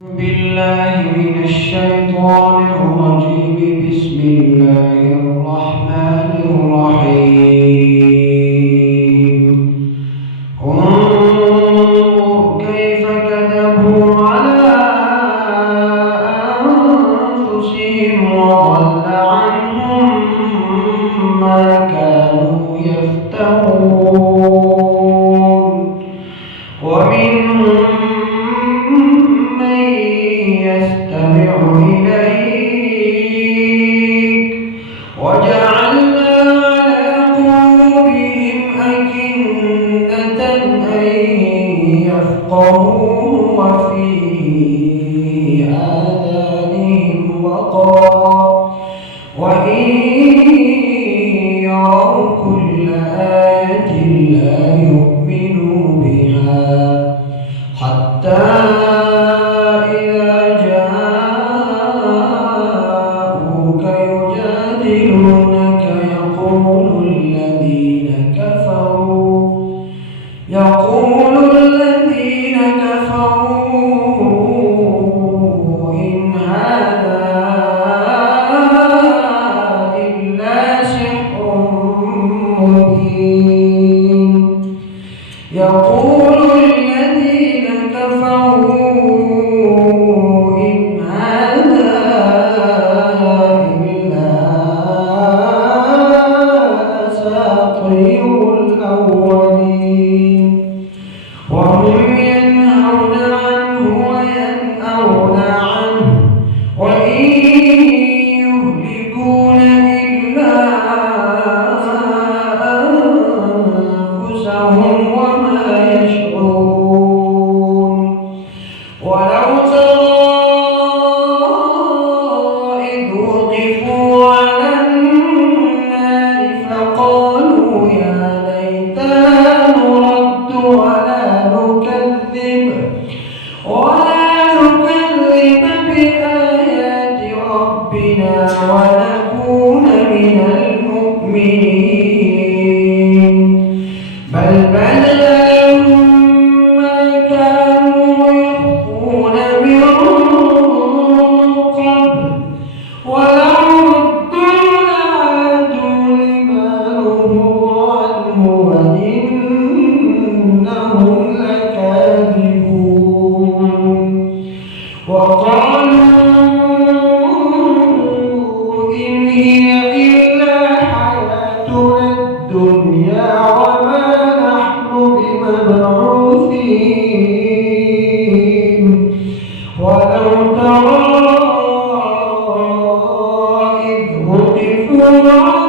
بالله من الشيطان الرجيم. بسم الله الرحمن الرحيم. انظر كيف كذبوا على أنفسهم وضل عنهم ما كانوا يفترون. ومنهم يستمع إليك وجعلنا على قلوبهم أكنة أن يفقهوه وفي آذانهم وقرا وإن يروا كل آية لا يؤمنوا بها حتى يقول الذين كفروا إن هذا إلا سحر مبين. يقول الذين كفروا إن هذا إلا أساطير الأولين. وهم ينهون عنه وينأون عنه وإن يهلكون إلا أنفسهم وما يشعرون. ولو ترى إذ وقفوا على النار فقالوا يا ليتنا نرد ولا نكذب بآيات ربنا ونكون من المؤمنين. بل بدا لهم ما كانوا يخفون من قبل ولو ردوا لعادوا لما نهوا عنه وإنهم لكاذبون. وقالوا إن هي إلا حياتنا الدنيا وما نحن بمبعوثين. ولو ترى إذ وقفوا